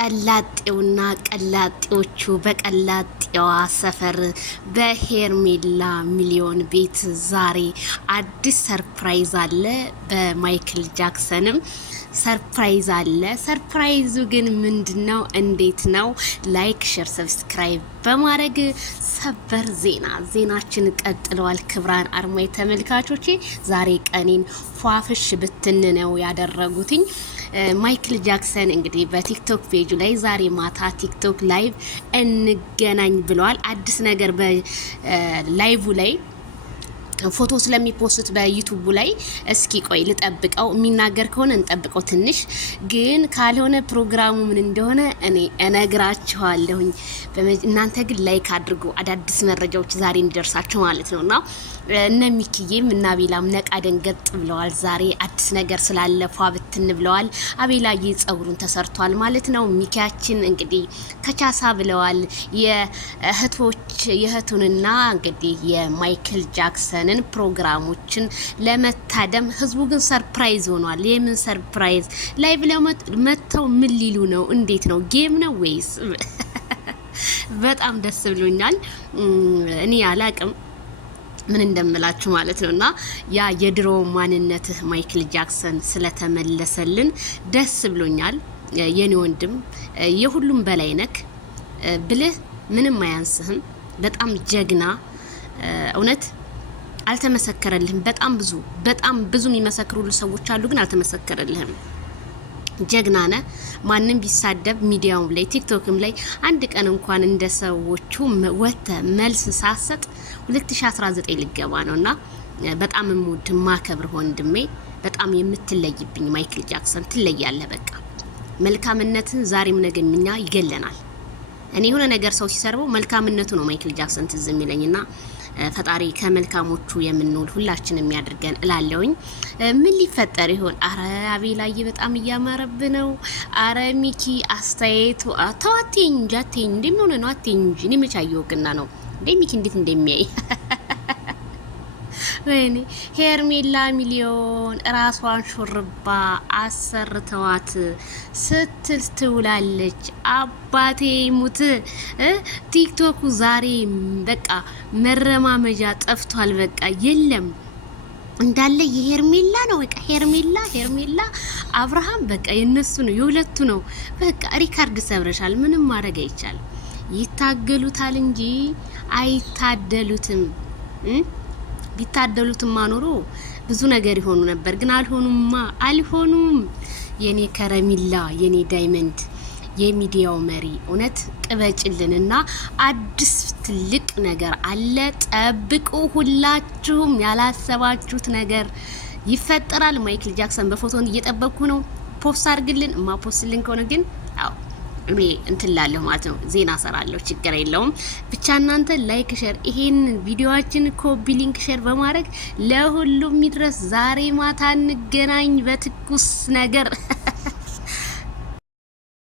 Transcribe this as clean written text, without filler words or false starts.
ቀላጤውና ቀላጤዎቹ በቀላጤዋ ሰፈር በሄርሜላ ሚሊዮን ቤት ዛሬ አዲስ ሰርፕራይዝ አለ። በማይክል ጃክሰንም ሰርፕራይዝ አለ። ሰርፕራይዙ ግን ምንድነው? እንዴት ነው? ላይክ፣ ሼር፣ ሰብስክራይብ በማድረግ ሰበር ዜናችን ቀጥለዋል። ክብራን አርማይ ተመልካቾቼ ዛሬ ቀኔን ፏፍሽ ብትን ነው ያደረጉትኝ። ማይክል ጃክሰን እንግዲህ በቲክቶክ ፔጁ ላይ ዛሬ ማታ ቲክቶክ ላይቭ እንገናኝ ብለዋል። አዲስ ነገር በላይቭ ላይ ፎቶ ስለሚፖስት በዩቲዩብ ላይ እስኪ ቆይ ልጠብቀው፣ የሚናገር ከሆነ እንጠብቀው ትንሽ፣ ግን ካልሆነ ፕሮግራሙ ምን እንደሆነ እኔ እነግራችኋለሁኝ። እናንተ ግን ላይክ አድርጉ፣ አዳዲስ መረጃዎች ዛሬ እንዲደርሳችሁ ማለት ነውና እነ ሚኪዬም እና አቤላም ነቃ ደንገጥ ብለዋል። ዛሬ አዲስ ነገር ስላለፏ ብትን ብለዋል። አቤላዬ ጸጉሩን ተሰርቷል ማለት ነው። ሚኪያችን እንግዲህ ከቻሳ ብለዋል። የእህቱንና እንግዲህ የማይክል ጃክሰን ፕሮግራሞችን ለመታደም ህዝቡ ግን ሰርፕራይዝ ሆኗል። የምን ሰርፕራይዝ? ላይቭ ለመተው ምን ሊሉ ነው? እንዴት ነው? ጌም ነው ወይስ? በጣም ደስ ብሎኛል። እኔ አላቅም ምን እንደምላችሁ ማለት ነውና ያ የድሮ ማንነትህ ማይክል ጃክሰን ስለተመለሰልን ደስ ብሎኛል። የኔ ወንድም የሁሉም በላይ ነክ ብልህ ምንም አያንስህም። በጣም ጀግና እውነት አልተመሰከረልህም። በጣም ብዙ የሚመሰክሩልህ ሰዎች አሉ፣ ግን አልተመሰከረልህም። ጀግና ነህ። ማንም ቢሳደብ ሚዲያውም ላይ ቲክቶክም ላይ አንድ ቀን እንኳን እንደ ሰዎቹ ወተ መልስ ሳሰጥ 2019 ሊገባ ነውና በጣም የምወድ ማከብር ወንድሜ፣ በጣም የምትለይብኝ ማይክል ጃክሰን ትለያለህ። በቃ መልካምነትን ዛሬም ነገም እኛ ይገለናል። እኔ የሆነ ነገር ሰው ሲሰርበው መልካምነቱ ነው ማይክል ጃክሰን ትዝ የሚለኝና ፈጣሪ ከመልካሞቹ የምንውል ሁላችንም የሚያድርገን እላለሁኝ። ምን ሊፈጠር ይሆን? አረ አቤላዬ በጣም እያማረብ ነው። አረ ሚኪ አስተያየቱ ተዋቴኝ እንጂ አትይኝ እንደምን ሆነ ነው አትይኝ እንጂ እኔ መቼ አየሁና ነው እንዴ ሚኪ እንዴት እንደሚያይ ወይኔ ሄርሜላ ሚሊዮን ራሷን ሹርባ አሰርተዋት ስትል ትውላለች። አባቴ ሙት ቲክቶኩ ዛሬ በቃ መረማመጃ ጠፍቷል። በቃ የለም እንዳለ የሄርሜላ ነው። በቃ ሄርሜላ አብርሃም በቃ የነሱ ነው፣ የሁለቱ ነው። በቃ ሪካርድ ሰብረሻል። ምንም ማድረግ አይቻልም። ይታገሉታል እንጂ አይታደሉትም። ቢታደሉትማ ኖሮ ብዙ ነገር ይሆኑ ነበር፣ ግን አልሆኑም። የኔ ከረሚላ፣ የኔ ዳይመንድ፣ የሚዲያው መሪ እውነት ቅበጭልንና አዲስ ትልቅ ነገር አለ። ጠብቁ። ሁላችሁም ያላሰባችሁት ነገር ይፈጠራል። ማይክል ጃክሰን በፎቶን እየጠበቅኩ ነው። ፖስት አድርግልን። ፖስትልን ከሆነ ግን አዎ እኔ እንትላለሁ ማለት ነው። ዜና ሰራለሁ፣ ችግር የለውም። ብቻ እናንተ ላይክ ሼር፣ ይሄን ቪዲዮአችን ኮፒ ሊንክ ሼር በማድረግ ለሁሉም ይድረስ። ዛሬ ማታ እንገናኝ በትኩስ ነገር